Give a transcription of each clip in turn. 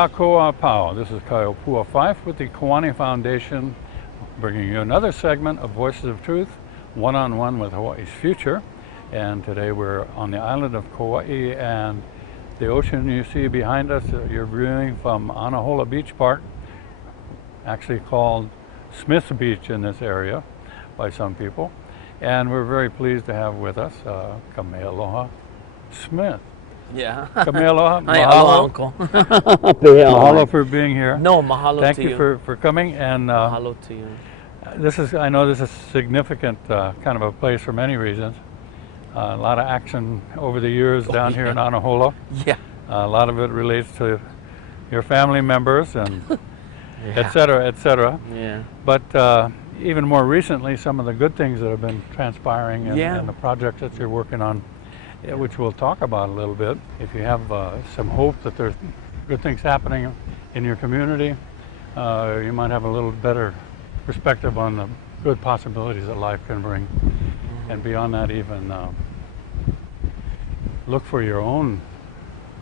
Kakoa Pao. This is Kaopua Fife with the Kiwani Foundation, bringing you another segment of Voices of Truth, one-on-one with Hawaii's future. And today we're on the island of Kauai, and the ocean you see behind us, you're viewing from Anahola Beach Park, actually called Smith Beach in this area by some people. And we're very pleased to have with us Kamealoha-Smith. Yeah. Kamealoha, Hi, mahalo. Uncle. Mahalo for being here. No, mahalo Thank to you for coming. And mahalo to you. I know this is significant kind of a place for many reasons. A lot of action over the years down here in Anahola. Yeah. A lot of it relates to your family members and Yeah. et cetera, et cetera. Yeah. But even more recently, some of the good things that have been transpiring and the projects that you're working on, which we'll talk about a little bit. If you have some hope that there's good things happening in your community, you might have a little better perspective on the good possibilities that life can bring. Mm-hmm. And beyond that, even look for your own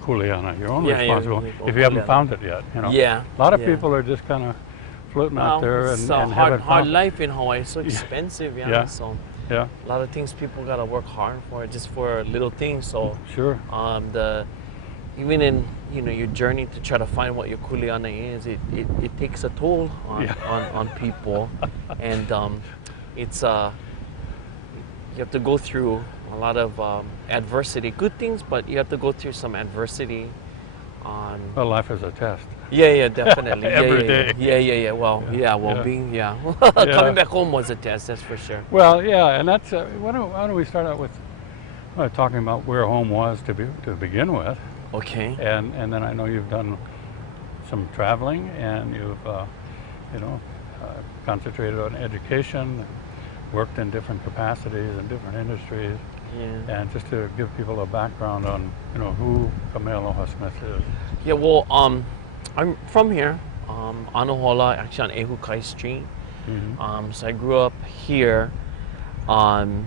kuleana, your own responsibility, if you haven't found it yet. You know? Yeah. A lot of people are just kind of floating out there it's and hard life in Hawaii. It's so expensive, So yeah. a lot of things people gotta work hard for, just for little things. So sure. Even in your journey to try to find what your kuleana is, it takes a toll on people, and it's you have to go through a lot of adversity, good things, but you have to go through some adversity. Well, life is a test. Yeah, definitely. Every day. Yeah. Well, being coming back home was a test, that's for sure. Well, yeah, and that's why don't we start out with talking about where home was to begin with. Okay. And then I know you've done some traveling, and you've concentrated on education, worked in different capacities in different industries. Yeah. And just to give people a background on who Kamealoha-Smith is. Yeah, well, I'm from here, Anahola, actually on Ehukai Street. Mm-hmm. So I grew up here, and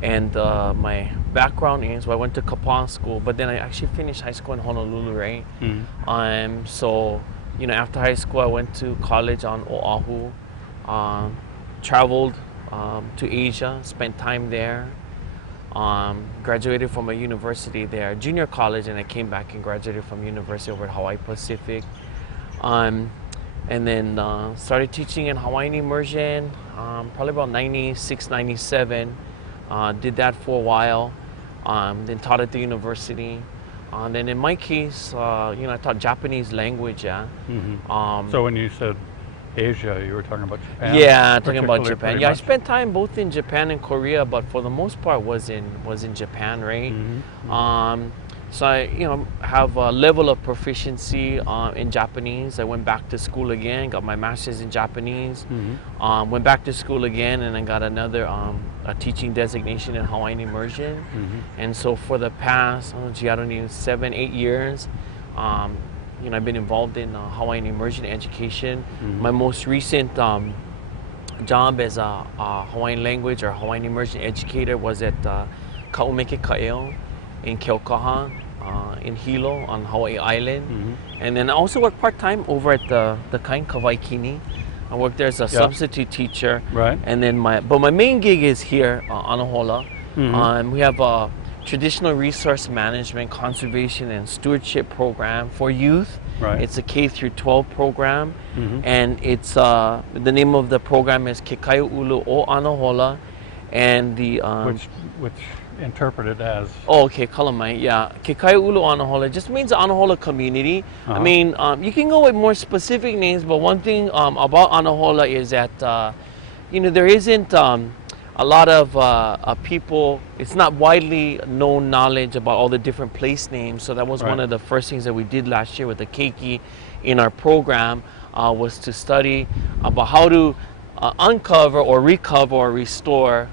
my background is, I went to Kapaa school, but then I actually finished high school in Honolulu, right? Mm-hmm. So after high school, I went to college on Oahu, traveled to Asia, spent time there. Graduated from a university there, junior college, and I came back and graduated from university over at Hawaii Pacific. And then started teaching in Hawaiian immersion, probably about 96, 97. Did that for a while, then taught at the university. Then in my case, I taught Japanese language. Mm-hmm. So when you said Asia, you were talking about Japan? Yeah, talking about Japan. Yeah, I spent time both in Japan and Korea, but for the most part was in Japan, right? Mm-hmm. So I, have a level of proficiency in Japanese. I went back to school again, got my master's in Japanese. Mm-hmm. Went back to school again, and I got another a teaching designation in Hawaiian immersion. Mm-hmm. And so for the past, 7-8 years, I've been involved in Hawaiian immersion education. Mm-hmm. My most recent job as a Hawaiian language or Hawaiian immersion educator was at Ka'umeke Ka'eo in Keaukaha, in Hilo on Hawaii Island. Mm-hmm. And then I also work part-time over at the Kain Kawaikini. I work there as a substitute teacher. Right. And then my main gig is here, Anahola. Mm-hmm. We have a traditional resource management, conservation, and stewardship program for youth. Right. It's a K through 12 program, mm-hmm. and it's the name of the program is Ke Kaia'ulu o Anahola, and the which interpreted as Kalamai. Yeah, Ke Kaia'ulu Anahola just means Anahola community. Uh-huh. I mean, you can go with more specific names, but one thing about Anahola is that there isn't a lot of people, it's not widely known knowledge about all the different place names. So that was one of the first things that we did last year with the keiki in our program, was to study about how to uncover or recover or restore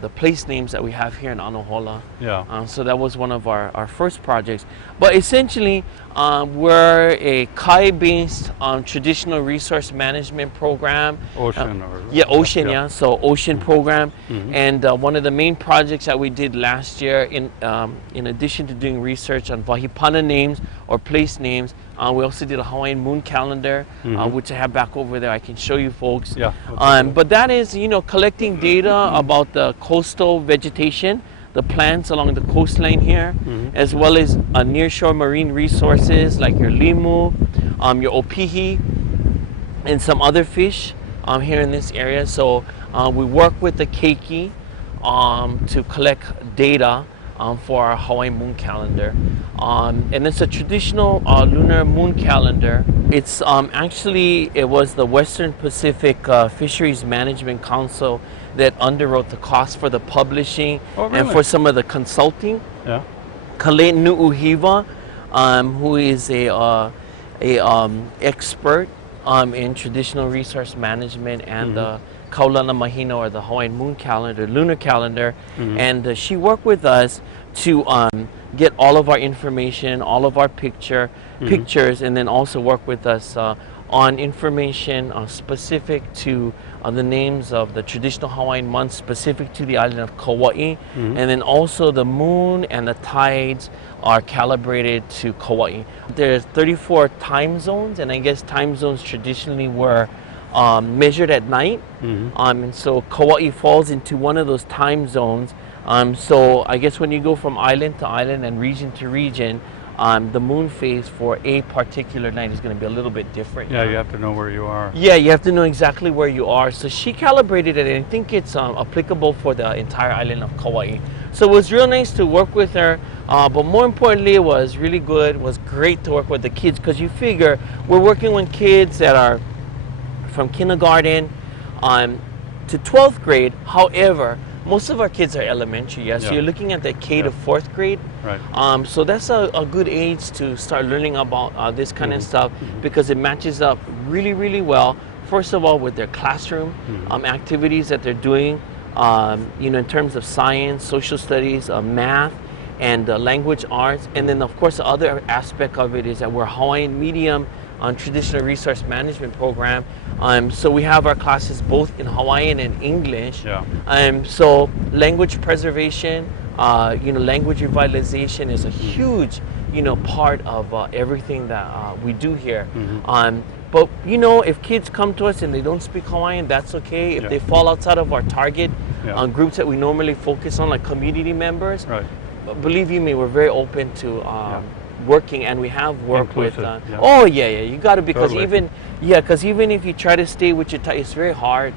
the place names that we have here in Anahola. Yeah. So that was one of our first projects. But essentially, we're a Kai-based traditional resource management program. Ocean. So ocean program. Mm-hmm. And one of the main projects that we did last year, in addition to doing research on Wahipana names, or place names. We also did a Hawaiian moon calendar, which I have back over there. I can show you folks. Yeah. But that is, collecting data about the coastal vegetation, the plants along the coastline here, as well as nearshore marine resources like your limu, your opihi, and some other fish here in this area. So we work with the keiki to collect data for our Hawaiian moon calendar. And it's a traditional lunar moon calendar. It's actually, it was the Western Pacific Fisheries Management Council that underwrote the cost for the publishing and for some of the consulting. Yeah. Kale Nu'uhiva, who is a expert in traditional resource management and the Kaulana Mahina, or the Hawaiian moon calendar, lunar calendar, and she worked with us to get all of our information, all of our pictures, and then also work with us on information specific to the names of the traditional Hawaiian months specific to the island of Kauai, and then also the moon and the tides are calibrated to Kauai. There's 34 time zones, and I guess time zones traditionally were measured at night, and so Kauai falls into one of those time zones. So I guess when you go from island to island and region to region, the moon phase for a particular night is going to be a little bit different. Yeah, you have to know where you are. Yeah, you have to know exactly where you are. So she calibrated it, and I think it's applicable for the entire island of Kauai. So it was real nice to work with her, but more importantly, it was really good. It was great to work with the kids, because you figure we're working with kids that are from kindergarten to 12th grade. However, most of our kids are elementary, so you're looking at the K to 4th grade. Right. So that's a good age to start learning about this kind of stuff, because it matches up really, really well. First of all, with their classroom activities that they're doing, in terms of science, social studies, math, and language arts. And then, of course, the other aspect of it is that we're Hawaiian medium on traditional resource management program. So we have our classes both in Hawaiian and English. So language preservation, language revitalization is a huge, part of everything that we do here. But if kids come to us and they don't speak Hawaiian, that's okay. If they fall outside of our target groups that we normally focus on, like community members, believe you me, we're very open to working, and we have worked with you got to, because even if you try to stay with your it's very hard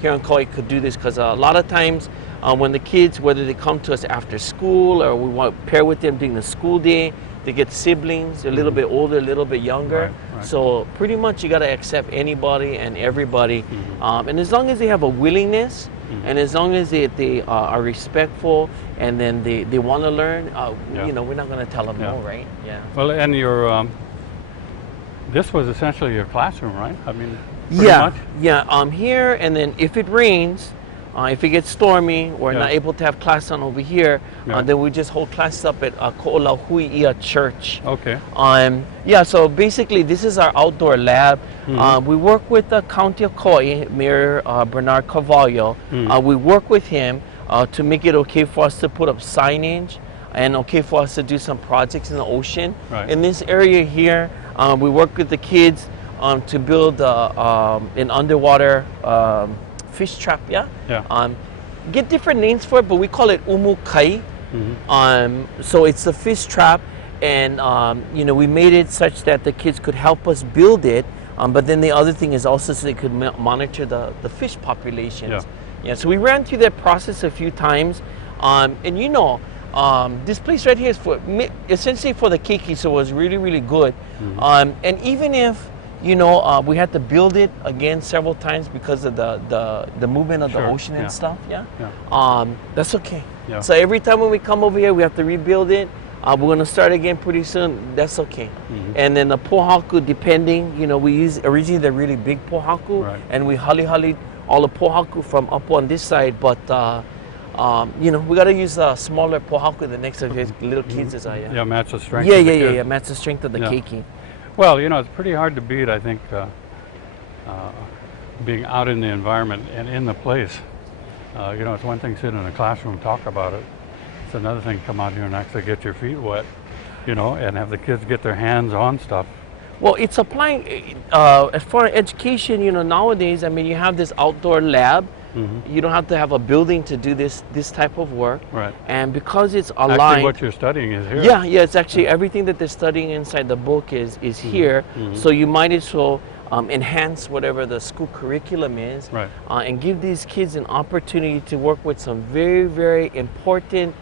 here on Kauai to do this, because a lot of times when the kids, whether they come to us after school or we want to pair with them during the school day, they get siblings, they're a little bit older, a little bit younger. So pretty much you got to accept anybody and everybody, and as long as they have a willingness, and as long as they are respectful, and then they want to learn, we're not going to tell them no, right? Well, and your this was essentially your classroom, right? I mean, much? Here, and then if it rains, if it gets stormy, we're not able to have class on over here, then we just hold classes up at Ko'olahui'ia Church. Okay. So basically this is our outdoor lab. We work with the County of Kauai, Mayor Bernard Carvalho. We work with him to make it okay for us to put up signage, and okay for us to do some projects in the ocean. In this area here, we work with the kids to build an underwater fish trap, get different names for it, but we call it umukai. So it's a fish trap, and we made it such that the kids could help us build it, but then the other thing is also so they could monitor the fish populations. So we ran through that process a few times, and this place right here is essentially for the keiki, so it was really, really good. And even if we had to build it again several times because of the movement of the ocean and stuff. That's okay. So every time when we come over here, we have to rebuild it. We're going to start again pretty soon. That's okay. And then the pohaku, depending, we use originally the really big pohaku, and we hali all the pohaku from up on this side. But we got to use a smaller pohaku the next of his little kids. Match the strength. Match the strength of the keiki. Well, it's pretty hard to beat, I think, being out in the environment and in the place. It's one thing sitting in a classroom, talk about it. It's another thing come out here and actually get your feet wet, you know, and have the kids get their hands on stuff. Well, it's applying, as far as education, you know, nowadays, I mean, you have this outdoor lab. You don't have to have a building to do this type of work. Right. And because it's aligned. Actually, what you're studying is here. Yeah, it's actually everything that they're studying inside the book is here. So you might as well enhance whatever the school curriculum is, Right. And give these kids an opportunity to work with some very, very important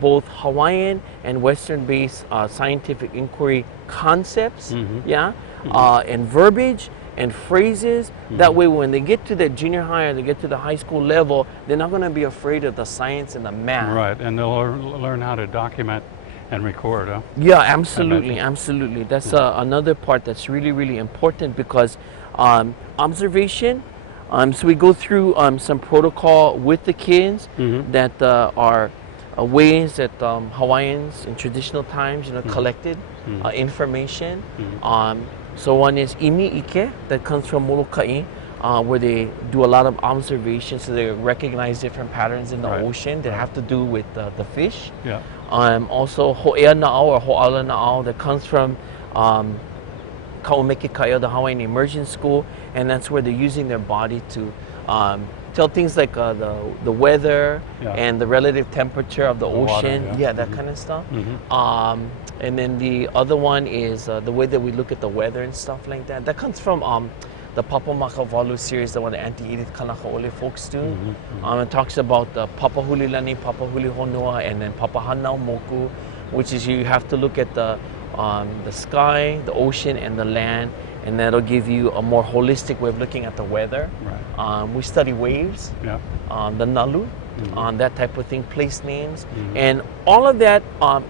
both Hawaiian and Western-based scientific inquiry concepts, and verbiage and phrases. That way, when they get to the junior high or they get to the high school level, they're not going to be afraid of the science and the math. Right, and they'll learn how to document and record, huh? Yeah, absolutely. That's another part that's really, really important because observation. So we go through some protocol with the kids that are ways that Hawaiians in traditional times, you know, collected information. So one is imi ike, that comes from Molokai, where they do a lot of observation, so they recognize different patterns in the ocean that have to do with the fish. Yeah. Also ho'ea na'au or ho'ala na'au, that comes from Kaumeke Kaya, the Hawaiian Immersion School, and that's where they're using their body to tell things like the weather and the relative temperature of the ocean, water, that kind of stuff. And then the other one is the way that we look at the weather and stuff like that. That comes from the Papa Makavalu series, the one that Auntie Edith Kanakaole folks do. It talks about the Papa Hulilani, Papa Huli Honua, and then Papa Hanau Moku, which is you have to look at the sky, the ocean, and the land, and that'll give you a more holistic way of looking at the weather. Right. We study waves, the nalu, that type of thing, place names, and all of that,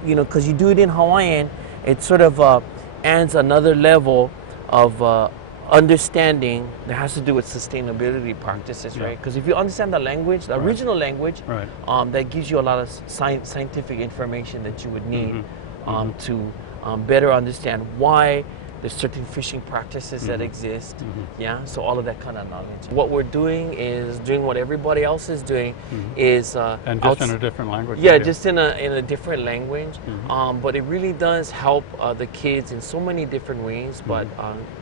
you know, because you do it in Hawaiian, it sort of adds another level of understanding that has to do with sustainability practices, right? Because if you understand the language, the original language, that gives you a lot of scientific information that you would need to better understand why there's certain fishing practices that exist. So all of that kind of knowledge. What we're doing is doing what everybody else is doing, is and just in a different language. Just in a different language. But it really does help the kids in so many different ways. But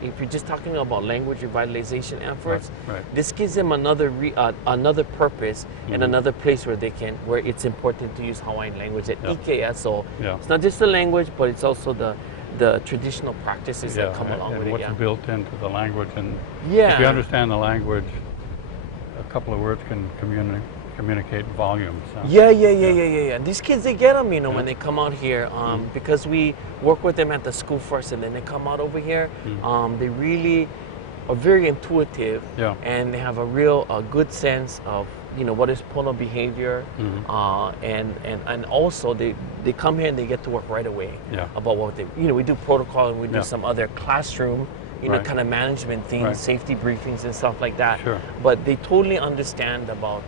if you're just talking about language revitalization efforts, this gives them another purpose and another place where they can, where it's important to use Hawaiian language at IKEA. So it's not just the language, but it's also the traditional practices that come along with it. What's built into the language, and if you understand the language, a couple of words can communicate volumes. So. Yeah. These kids, they get them, you know, when they come out here, because we work with them at the school first, and then they come out over here. They really are very intuitive, and they have a good sense of, you know, what is pono behavior, and also they come here and they get to work right away about what they, you know, we do protocol and we do some other classroom, you know, kind of management things, safety briefings and stuff like that. But they totally understand about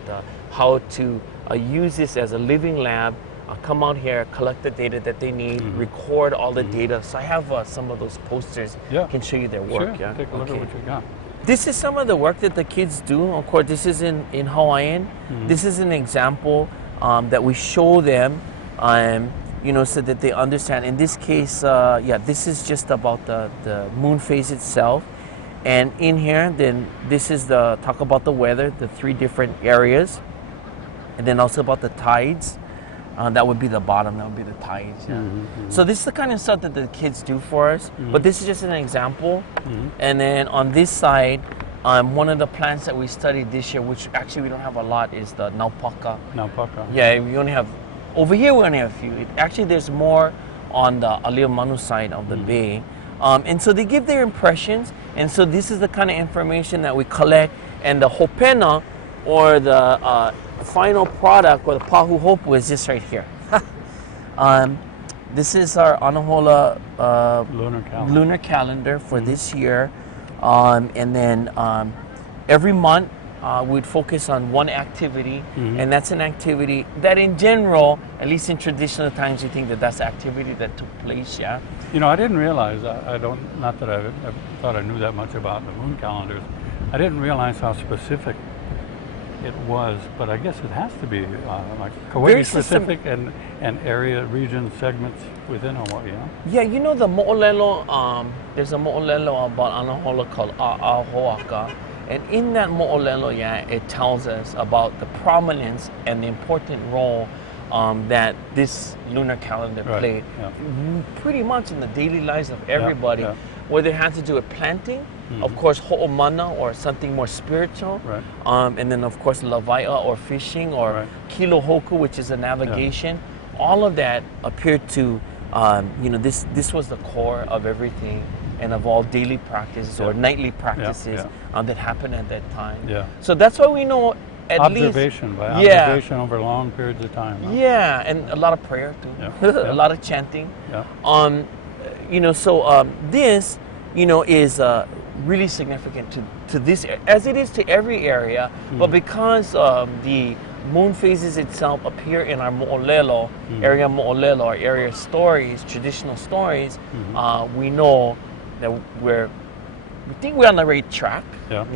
how to use this as a living lab, come out here, collect the data that they need, record all the data. So I have some of those posters, can show you their work. Take a look at what you got. This is some of the work that the kids do. Of course, this is in Hawaiian. This is an example that we show them, you know, so that they understand. In this case, this is just about the moon phase itself. And in here, then this is talk about the weather, the 3 different areas. And then also about the tides. That would be the bottom, that would be the tides. So this is the kind of stuff that the kids do for us, but this is just an example. And then on this side, one of the plants that we studied this year, which actually we don't have a lot, is the naupaka. Yeah, we only have, over here we only have a few. Actually there's more on the Aliomanu side of the bay. And so they give their impressions, and so this is the kind of information that we collect, and the hopena, or the final product, or the pahu hopu, is this right here. This is our Anahola lunar calendar for this year. And then every month we'd focus on one activity, and that's an activity that in general, at least in traditional times, you think that that's the activity that took place, You know, I didn't realize, not that I thought I knew that much about the moon calendars, I didn't realize how specific it was, but I guess it has to be like Kauai specific and area, region segments within Hawaii. Huh? Yeah, you know the mo'olelo, there's a mo'olelo about Anahola called A'ahoaka. And in that mo'olelo, it tells us about the prominence and the important role that this lunar calendar played pretty much in the daily lives of everybody, whether it had to do with planting, of course, ho'omana or something more spiritual, and then of course lawai'a or fishing, or kilohoku, which is a navigation. All of that appeared to, this was the core of everything and of all daily practices or nightly practices that happened at that time. So that's why we know observation over long periods of time. Huh? Yeah, and a lot of prayer too, a lot of chanting. This, is really significant to this, as it is to every area, but because the moon phases itself appear in our mo'olelo, area mo'olelo, our area stories, traditional stories, we know that we think we're on the right track. But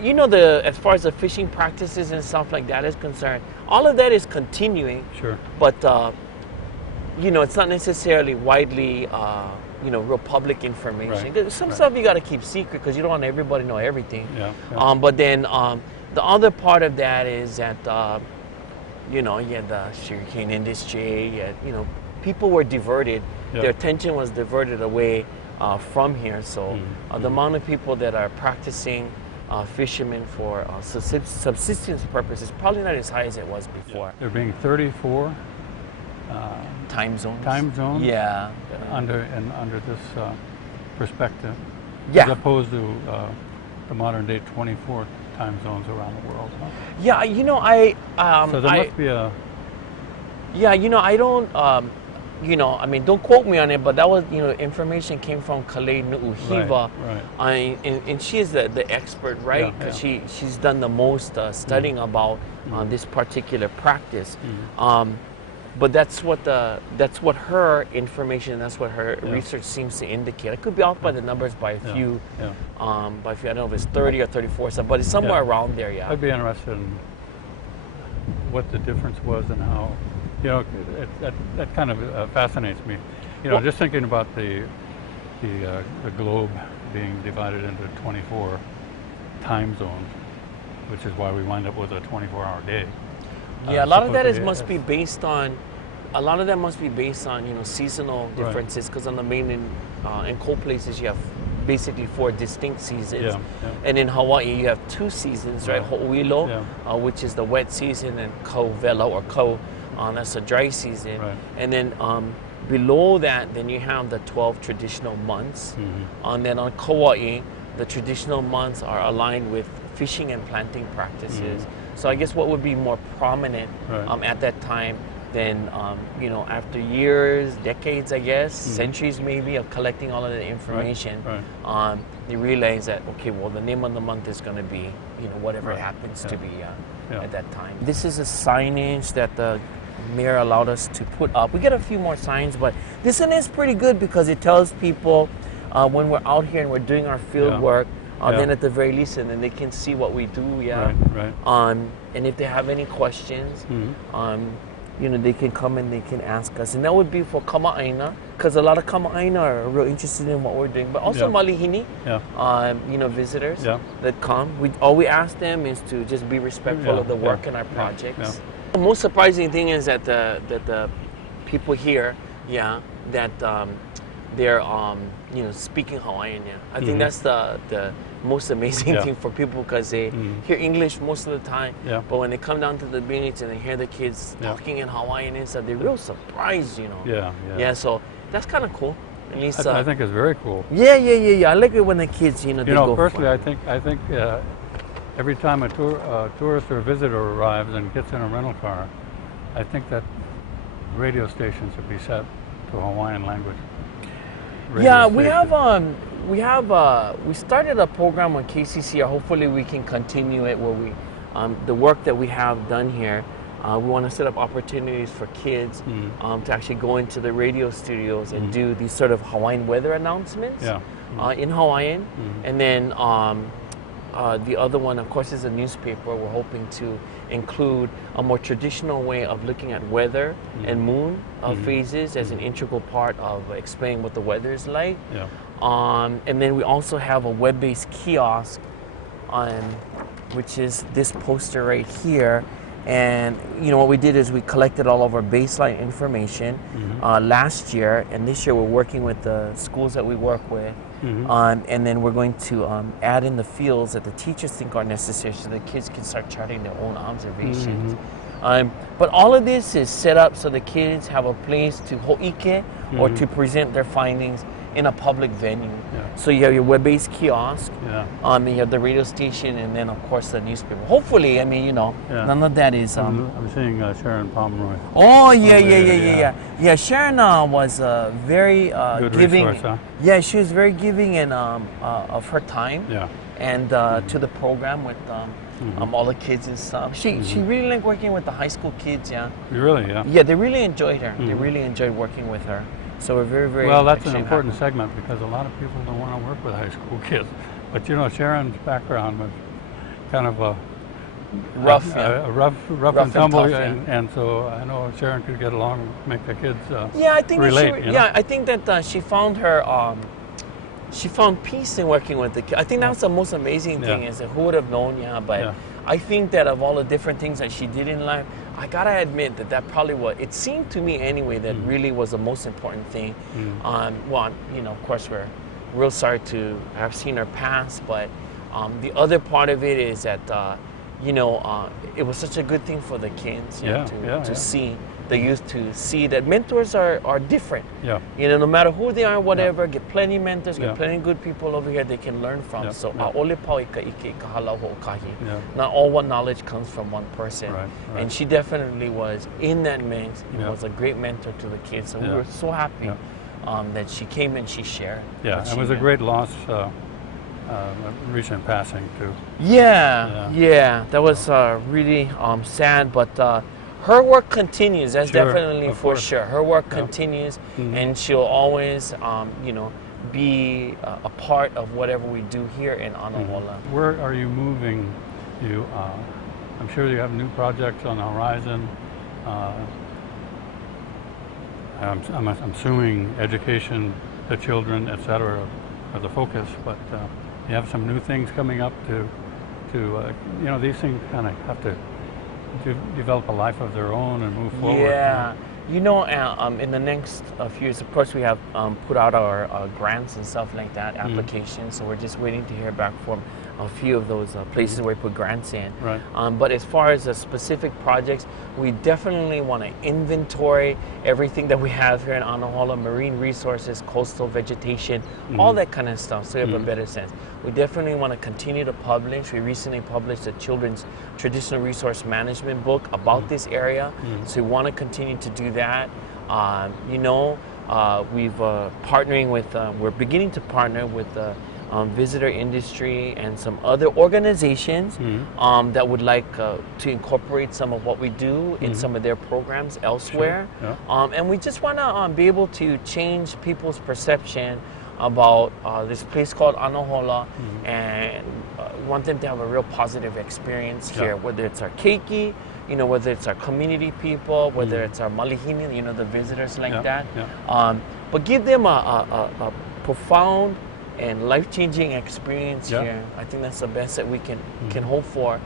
as far as the fishing practices and stuff like that is concerned, all of that is continuing. But it's not necessarily widely real public information. Some stuff you got to keep secret because you don't want everybody to know everything. But then the other part of that is that you had the sugarcane industry. People were diverted. Their attention was diverted away from here. So the amount of people that are practicing fishermen for subsistence purposes probably not as high as it was before. There being 34 time zones. Under this perspective, as opposed to the modern day 24 time zones around the world. Huh? So there must be a. I don't. Don't quote me on it, but that was, information came from Kale Nu'uhiva, and she is the expert, right? Because she's done the most studying about this particular practice. But that's what her information, that's what her research seems to indicate. I could be off by the numbers by a few, I don't know if it's 30 or 34, but it's somewhere around there. I'd be interested in what the difference was and how. That kind of fascinates me. Just thinking about the globe being divided into 24 time zones, which is why we wind up with a 24-hour day. A lot of that must be based on seasonal differences, because on the main and cold places you have basically 4 distinct seasons, and in Hawaii you have 2 seasons, right? Ho'oilo, which is the wet season, and Kauwela or Kau. That's a dry season. And then below that, then you have the 12 traditional months. And then on Kauai, the traditional months are aligned with fishing and planting practices. So I guess what would be more prominent at that time than, after years, decades, I guess, centuries maybe of collecting all of the information, they realize that, okay, well, the name of the month is going to be, whatever it happens to be at that time. This is a signage that the mayor allowed us to put up. We get a few more signs, but this one is pretty good because it tells people when we're out here and we're doing our field work, then at the very least, and then they can see what we do, and if they have any questions, they can come and they can ask us. And that would be for kama'aina, because a lot of kama'aina are real interested in what we're doing, but also malihini, visitors that come. All we ask them is to just be respectful of the work and our projects. The most surprising thing is that the people here, that they're speaking Hawaiian. I think that's the most amazing thing for people, because they hear English most of the time, but when they come down to the beach and they hear the kids talking in Hawaiian and stuff, they're real surprised, so that's kind of cool. At least I think it's very cool. I like it when the kids, they go. Personally, I think every time a tourist or a visitor arrives and gets in a rental car, I think that radio station should be set to Hawaiian language. We started a program on KCCR. Hopefully we can continue it, where we the work that we have done here, we want to set up opportunities for kids to actually go into the radio studios and do these sort of Hawaiian weather announcements in Hawaiian, and then the other one, of course, is a newspaper. We're hoping to include a more traditional way of looking at weather and moon phases as an integral part of explaining what the weather is like. Yeah. And then we also have a web-based kiosk, which is this poster right here. And you know what we did is we collected all of our baseline information last year, and this year we're working with the schools that we work with, and then we're going to add in the fields that the teachers think are necessary so the kids can start charting their own observations. But all of this is set up so the kids have a place to ho'ike or to present their findings in a public venue. Yeah. So you have your web-based kiosk, Yeah. you have the radio station, and then of course the newspaper. Hopefully, I mean, you know, Yeah. none of that is. I'm seeing Sharon Pomeroy. Oh yeah. Sharon was very Good giving. resource, huh? Yeah, she was very giving and of her time. Yeah. And to the program with all the kids and stuff. She really liked working with the high school kids. Yeah. Really, yeah. Yeah, they really enjoyed her. They really enjoyed working with her. So we're very, very. Well, that's an actually important happy. segment because a lot of people don't want to work with high school kids. But you know, Sharon's background was kind of a Rough, rough and and tumble, tough, yeah. and so I know Sharon could get along, make the kids Yeah, I think relate. that you know? I think that she found her. She found peace in working with the kids. I think that's the most amazing thing. Yeah. Is that who would have known? Yeah, but Yeah. I think that of all the different things that she did in life, I gotta admit that probably what it seemed to me anyway that really was the most important thing. Well, you know, of course, we're real sorry to have seen her pass, but the other part of it is that you know it was such a good thing for the kids you know, to see the youth to see that mentors are different. Yeah. You know, no matter who they are, whatever, get plenty mentors, Yeah. get plenty good people over here they can learn from. Yeah. So Yeah. ole pau ika ike ka halau ho'okahi. Yeah. Not all one knowledge comes from one person. Right, right. And she definitely was in that mix. Yeah. Was a great mentor to the kids. So we Yeah. were so happy Yeah. that she came and she shared. Yeah, what it she was a knew. great loss, recent passing too. Yeah, that was really sad, but her work continues. That's Sure, definitely of for course. sure. Her work Yeah. continues, and she'll always, you know, be a part of whatever we do here in Anahola. Where are you moving? I'm sure you have new projects on the horizon. I'm assuming education, the children, etc., are the focus, but you have some new things coming up to you know, these things kind of have to develop a life of their own and move forward. Yeah. You know, in the next few years, of course, we have put out our grants and stuff like that, applications. So we're just waiting to hear back from a few of those places where we put grants in. Right. But as far as the specific projects, we definitely want to inventory everything that we have here in Anahola, marine resources, coastal vegetation, all that kind of stuff, so you have a better sense. We definitely want to continue to publish. We recently published a children's traditional resource management book about this area, so we want to continue to do that. You know, we've partnering with, we're beginning to partner with the visitor industry and some other organizations that would like to incorporate some of what we do in some of their programs elsewhere. Sure. Yeah. And we just want to be able to change people's perception about this place called Anahola, and want them to have a real positive experience here, whether it's our keiki, you know, whether it's our community people, whether it's our malihini, you know, the visitors like that. Yeah. But give them a profound and life-changing experience here. I think that's the best that we can hope for.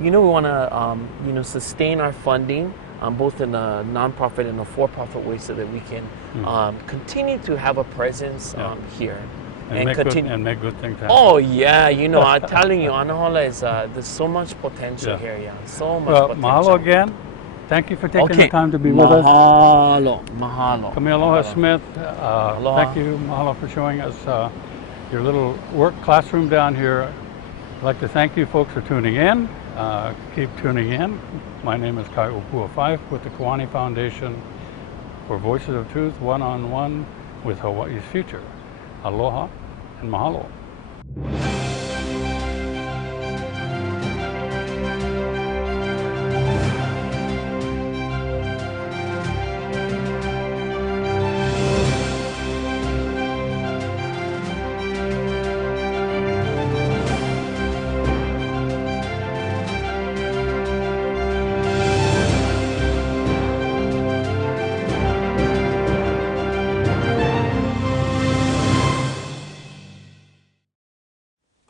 You know, we want to you know, sustain our funding both in a nonprofit and a for-profit way, so that we can continue to have a presence here. And make good things happen. Oh yeah, you know, I'm telling you, Anahola is there's so much potential here. Yeah, so much Well, potential. mahalo again. Thank you for taking the time to be with us. Mahalo. Kamealoha-Smith, thank you, mahalo, for showing us your little work classroom down here. I'd like to thank you folks for tuning in. Keep tuning in. My name is Kamealoha 5 with the Kiwane Foundation for Voices of Truth, one-on-one with Hawaii's future. Aloha and mahalo.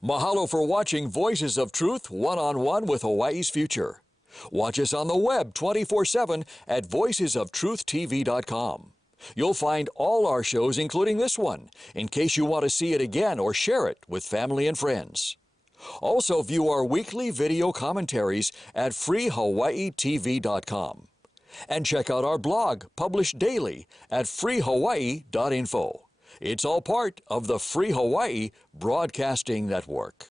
Mahalo for watching Voices of Truth One-on-One with Hawaii's Future. Watch us on the web 24/7 at voicesoftruthtv.com. You'll find all our shows, including this one, in case you want to see it again or share it with family and friends. Also view our weekly video commentaries at freehawaiitv.com. And check out our blog, published daily, at freehawaii.info. It's all part of the Free Hawaii Broadcasting Network.